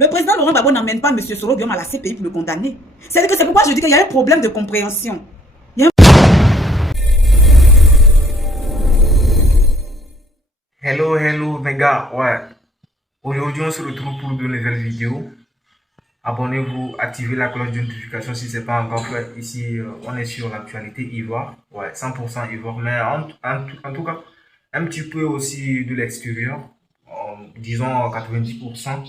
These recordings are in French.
Le président Laurent Gbagbo n'emmène pas M. Soro Guillaume à la CPI pour le condamner. C'est-à-dire que c'est pourquoi je dis qu'il y a un problème de compréhension. Hello mes gars, ouais. Aujourd'hui on se retrouve pour de nouvelles vidéos. Abonnez-vous, activez la cloche de notification si ce n'est pas encore fait. Ici on est sur l'actualité Ivoire, ouais, 100% Ivoire, mais en tout cas un petit peu aussi de l'extérieur, disons 90%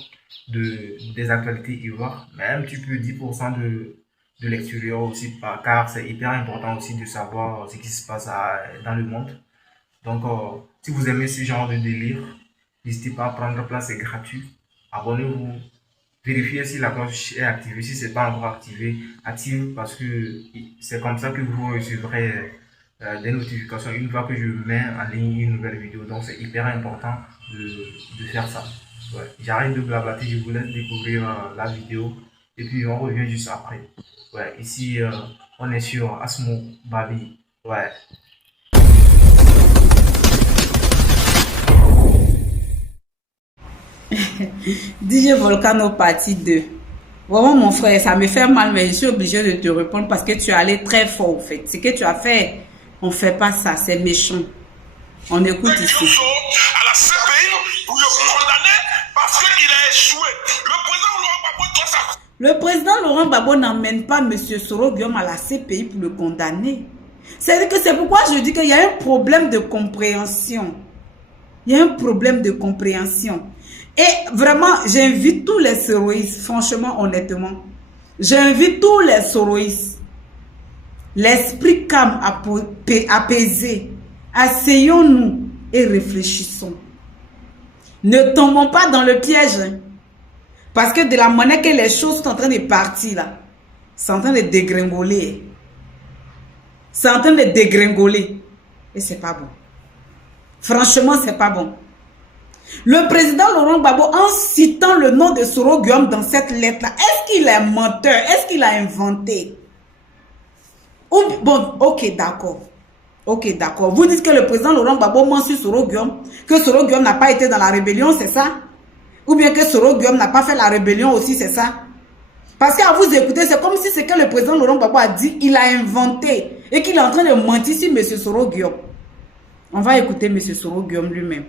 des actualités Ivoire, mais un petit peu 10% de l'extérieur aussi, car c'est hyper important aussi de savoir ce qui se passe dans le monde. Donc, si vous aimez ce genre de délire, n'hésitez pas à prendre place, c'est gratuit. Abonnez-vous, vérifiez si la cloche est activée. Si ce n'est pas encore activé, active parce que c'est comme ça que vous recevrez des notifications une fois que je mets en ligne une nouvelle vidéo. Donc, c'est hyper important de faire ça. Ouais. J'arrête de blablater, je vous laisse découvrir la vidéo et puis on revient juste après. Ouais, ici, on est sur Asmo Babi. Ouais. DJ Volcano partie 2. Vraiment mon frère, ça me fait mal, mais je suis obligé de te répondre parce que tu es allé très fort en fait. Ce que tu as fait, on ne fait pas ça, c'est méchant. On écoute ici. À la CPI pour le condamner parce qu'il a échoué. Le président Laurent Gbagbo n'emmène pas M. Soro Guillaume à la CPI pour le condamner. C'est pourquoi je dis qu'il y a un problème de compréhension. Il y a un problème de compréhension. Et vraiment, j'invite tous les soroïstes, franchement, honnêtement, j'invite tous les soroïstes, l'esprit calme, apaisé, asseyons-nous et réfléchissons. Ne tombons pas dans le piège, hein, parce que de la manière que les choses sont en train de partir, là, c'est en train de dégringoler. C'est en train de dégringoler. Et c'est pas bon. Franchement, c'est pas bon. Le président Laurent Gbagbo, en citant le nom de Soro Guillaume dans cette lettre-là, est-ce qu'il est menteur? Est-ce qu'il a inventé? Ou, bon, ok, d'accord. Ok, d'accord. Vous dites que le président Laurent Gbagbo ment sur Soro Guillaume, que Soro Guillaume n'a pas été dans la rébellion, c'est ça? Ou bien que Soro Guillaume n'a pas fait la rébellion aussi, c'est ça? Parce qu'à vous écouter, c'est comme si c'est que le président Laurent Gbagbo a dit, il a inventé, et qu'il est en train de mentir sur M. Soro Guillaume. On va écouter M. Soro Guillaume lui-même.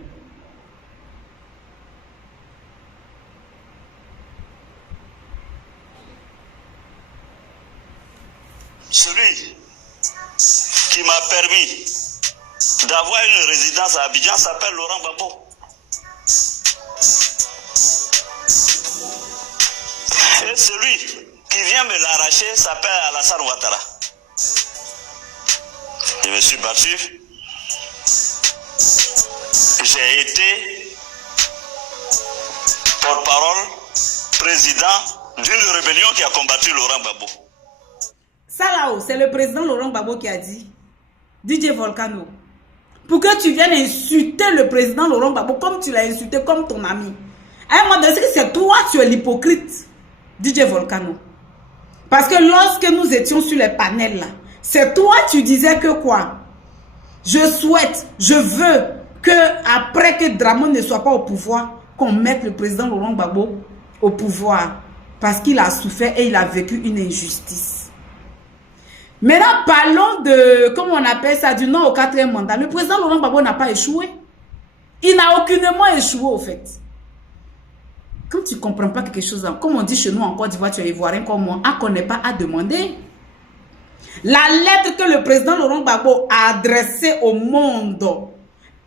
Celui qui m'a permis d'avoir une résidence à Abidjan s'appelle Laurent Gbagbo. Et celui qui vient me l'arracher s'appelle Alassane Ouattara. Je me suis battu. J'ai été porte-parole, président d'une rébellion qui a combattu Laurent Gbagbo. Ça là-haut, c'est le président Laurent Gbagbo qui a dit, DJ Volcano, pour que tu viennes insulter le président Laurent Gbagbo comme tu l'as insulté, comme ton ami. À un moment donné, c'est toi, tu es l'hypocrite, DJ Volcano. Parce que lorsque nous étions sur les panels là, c'est toi, tu disais que quoi? Je souhaite, je veux que après que Dramon ne soit pas au pouvoir, qu'on mette le président Laurent Gbagbo au pouvoir. Parce qu'il a souffert et il a vécu une injustice. Maintenant, parlons de, comment on appelle ça, du non au 4e mandat. Le président Laurent Gbagbo n'a pas échoué. Il n'a aucunement échoué, au fait. Quand tu ne comprends pas quelque chose, comme on dit chez nous en Côte d'Ivoire, tu es ivoirien comme moi, à connaît pas à demander. La lettre que le président Laurent Gbagbo a adressée au monde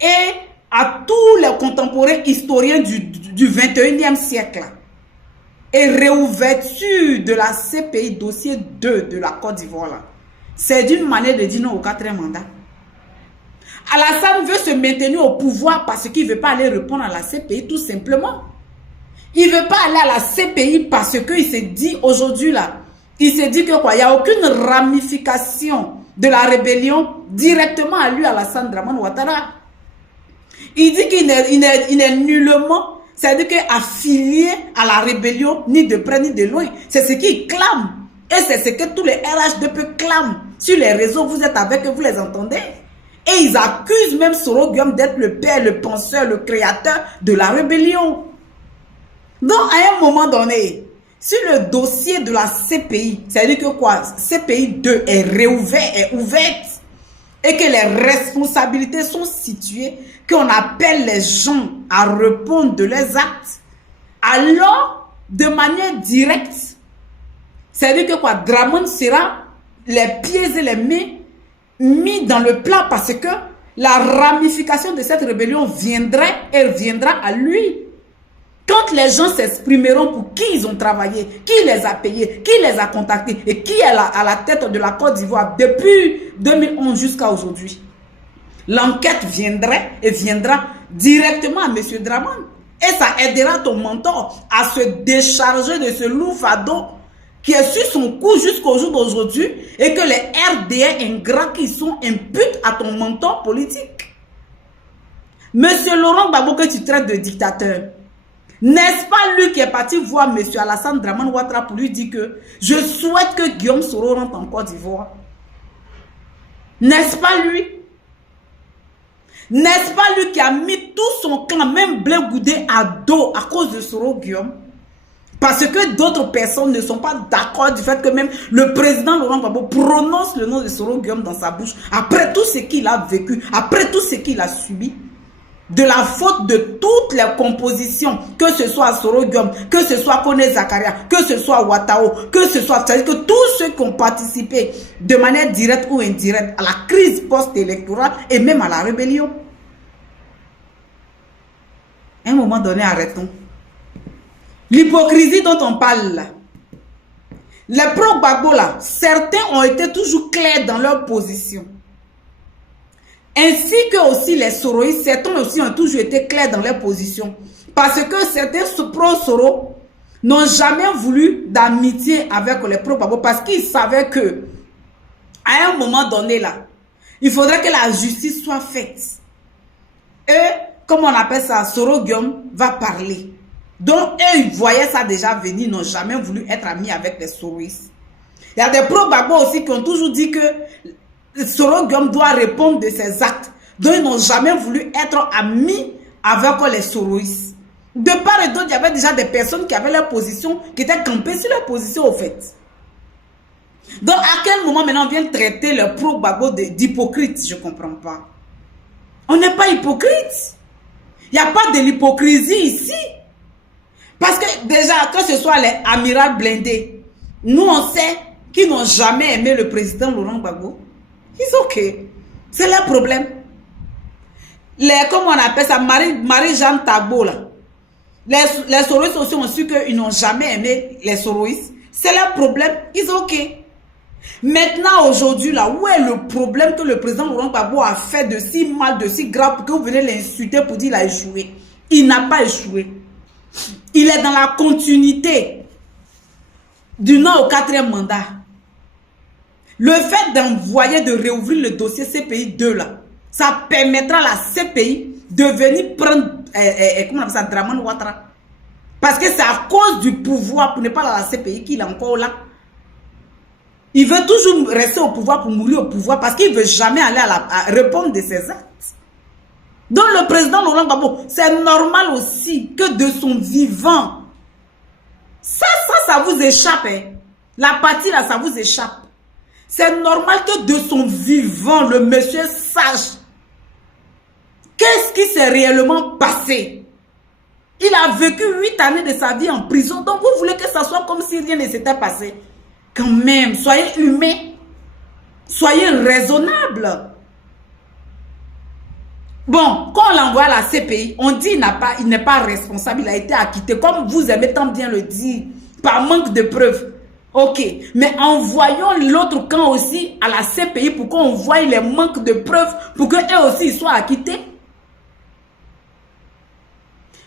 et à tous les contemporains historiens du 21e siècle et réouverture de la CPI dossier 2 de la Côte d'Ivoire, c'est d'une manière de dire non au 4e mandat. Alassane veut se maintenir au pouvoir parce qu'il ne veut pas aller répondre à la CPI tout simplement. Il ne veut pas aller à la CPI parce qu'il s'est dit aujourd'hui là, il s'est dit que quoi, il n'y a aucune ramification de la rébellion directement à lui, Alassane Dramane Ouattara. Il dit qu'il n'est nullement, c'est-à-dire affilié à la rébellion, ni de près ni de loin. C'est ce qu'il clame. Et c'est ce que tous les RHDP clament. Sur les réseaux, vous êtes avec eux, vous les entendez. Et ils accusent même Soro Guillaume d'être le père, le penseur, le créateur de la rébellion. Donc, à un moment donné, si le dossier de la CPI, c'est-à-dire que quoi, CPI 2 est réouvert, est ouverte, et que les responsabilités sont situées, qu'on appelle les gens à répondre de leurs actes, alors, de manière directe, c'est-à-dire que quoi, Dramane sera les pieds et les mains mis dans le plat parce que la ramification de cette rébellion viendra à lui. Quand les gens s'exprimeront pour qui ils ont travaillé, qui les a payés, qui les a contactés et qui est à la tête de la Côte d'Ivoire depuis 2011 jusqu'à aujourd'hui, l'enquête viendra directement à M. Dramane. Et ça aidera ton mentor à se décharger de ce loup fardeau qui est sur son cou jusqu'au jour d'aujourd'hui et que les RDA ingrats qui sont imputent à ton mentor politique. Monsieur Laurent Gbagbo que tu traites de dictateur, n'est-ce pas lui qui est parti voir M. Alassane Dramane Ouattara pour lui dire que je souhaite que Guillaume Soro rentre en Côte d'Ivoire? N'est-ce pas lui? N'est-ce pas lui qui a mis tout son clan, même Blé Goudé, à dos à cause de Soro Guillaume? Parce que d'autres personnes ne sont pas d'accord du fait que même le président Laurent Gbagbo prononce le nom de Soro Guillaume dans sa bouche, après tout ce qu'il a vécu, après tout ce qu'il a subi. De la faute de toutes les compositions, que ce soit Soro Guillaume, que ce soit Kone Zakaria, que ce soit Ouattao, que ce soit, c'est-à-dire que tous ceux qui ont participé de manière directe ou indirecte à la crise post-électorale et même à la rébellion. À un moment donné, arrêtons. L'hypocrisie dont on parle là, les pro-Gbagbo là, certains ont été toujours clairs dans leur position. Ainsi que aussi les soroïstes, certains aussi ont toujours été clairs dans leur position. Parce que certains pro-Soro n'ont jamais voulu d'amitié avec les pro-Gbagbo parce qu'ils savaient que à un moment donné là, il faudrait que la justice soit faite. Et, comme on appelle ça, Soro Guillaume va parler. Donc, eux, ils voyaient ça déjà venir, n'ont jamais voulu être amis avec les soroïstes. Il y a des pro-Gbagbo aussi qui ont toujours dit que Soro Guillaume doit répondre de ses actes. Donc, ils n'ont jamais voulu être amis avec les soroïstes. De part et d'autre, il y avait déjà des personnes qui avaient leur position, qui étaient campées sur leur position au fait. Donc, à quel moment maintenant on vient traiter le pro-Gbagbo d'hypocrite? Je ne comprends pas. On n'est pas hypocrite. Il n'y a pas de l'hypocrisie ici. Parce que déjà, que ce soit les amirals blindés, nous on sait qu'ils n'ont jamais aimé le président Laurent Gbagbo. It's ok. C'est leur problème. Comment on appelle ça, Marie-Jeanne Tagbo là. Les soroïstes aussi ont su qu'ils n'ont jamais aimé les soroïstes. C'est leur problème. It's ok. Maintenant, aujourd'hui, là, où est le problème que le président Laurent Gbagbo a fait de si mal, de si grave, pour que vous venez l'insulter pour dire qu'il a échoué? Il n'a pas échoué. Il est dans la continuité du non au 4e mandat. Le fait d'envoyer, de réouvrir le dossier CPI 2 là, ça permettra à la CPI de venir prendre, comment on appelle ça, Dramane Ouattara. Parce que c'est à cause du pouvoir, pour ne pas aller à la CPI, qu'il est encore là. Il veut toujours rester au pouvoir pour mourir au pouvoir parce qu'il ne veut jamais aller à répondre de ses actes. Donc le président Laurent Gbagbo, c'est normal aussi que de son vivant, ça vous échappe. Hein. La partie là, ça vous échappe. C'est normal que de son vivant, le monsieur sache qu'est-ce qui s'est réellement passé. Il a vécu 8 années de sa vie en prison. Donc vous voulez que ça soit comme si rien ne s'était passé. Quand même, soyez humains. Soyez raisonnables. Bon, quand on l'envoie à la CPI, on dit il n'est pas responsable, il a été acquitté. Comme vous aimez tant bien le dire, par manque de preuves. Ok, mais envoyons l'autre camp aussi à la CPI pour qu'on voie les manques de preuves pour qu'eux aussi soient acquittés.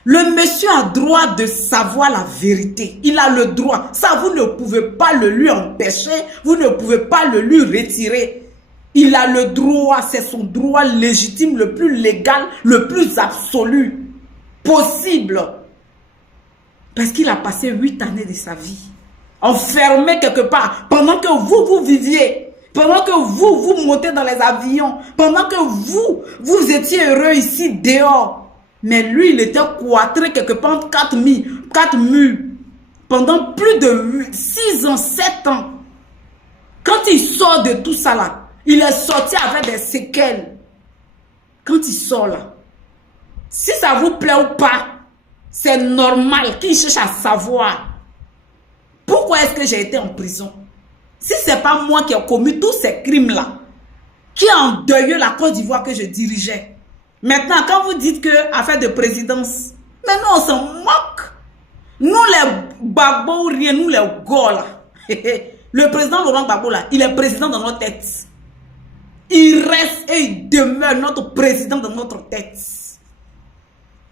Le monsieur a droit de savoir la vérité. Il a le droit. Ça, vous ne pouvez pas le lui empêcher. Vous ne pouvez pas le lui retirer. Il a le droit. C'est son droit légitime, le plus légal, le plus absolu possible. Parce qu'il a passé 8 années de sa vie enfermé quelque part. Pendant que vous viviez. Pendant que vous montez dans les avions. Pendant que vous étiez heureux ici dehors. Mais lui, il était cloîtré quelque part entre quatre murs pendant plus de 6 ans, 7 ans. Quand il sort de tout ça là, il est sorti avec des séquelles. Quand il sort là, si ça vous plaît ou pas, c'est normal qu'il cherche à savoir pourquoi est-ce que j'ai été en prison. Si ce n'est pas moi qui ai commis tous ces crimes-là, qui a endeuillé la Côte d'Ivoire que je dirigeais. Maintenant, quand vous dites que affaire de présidence, mais nous, on s'en moque. Nous, les Gbagbo, rien, nous, les Go, là. Le président Laurent Gbagbo, là, il est président dans notre tête. Il reste et il demeure notre président dans notre tête.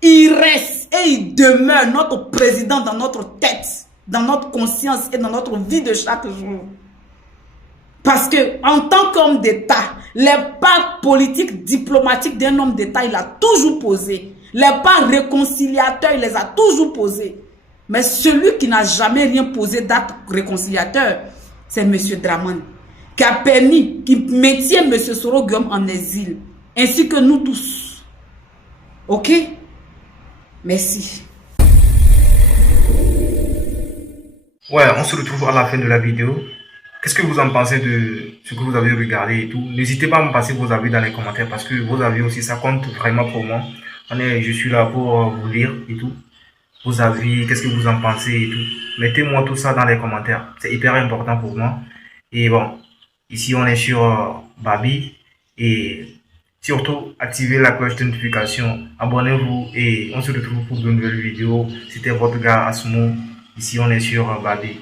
Il reste et il demeure notre président dans notre tête, dans notre conscience et dans notre vie de chaque jour. Parce que en tant qu'homme d'État, les pas politiques, diplomatiques d'un homme d'État, il a toujours posé. Les pas réconciliateurs, il les a toujours posés. Mais celui qui n'a jamais rien posé d'acte réconciliateur, c'est M. Dramane, qui a permis, qui maintient M. Soro Guillaume en exil, ainsi que nous tous. Ok? Merci. Ouais, on se retrouve à la fin de la vidéo. Qu'est-ce que vous en pensez de ce que vous avez regardé et tout? N'hésitez pas à me passer vos avis dans les commentaires parce que vos avis aussi, ça compte vraiment pour moi. Je suis là pour vous lire et tout. Vos avis, qu'est-ce que vous en pensez et tout. Mettez-moi tout ça dans les commentaires. C'est hyper important pour moi. Et bon, ici on est sur Babi. Et surtout, activez la cloche de notification. Abonnez-vous et on se retrouve pour de nouvelles vidéos. C'était votre gars Asmo. Ici on est sur Babi.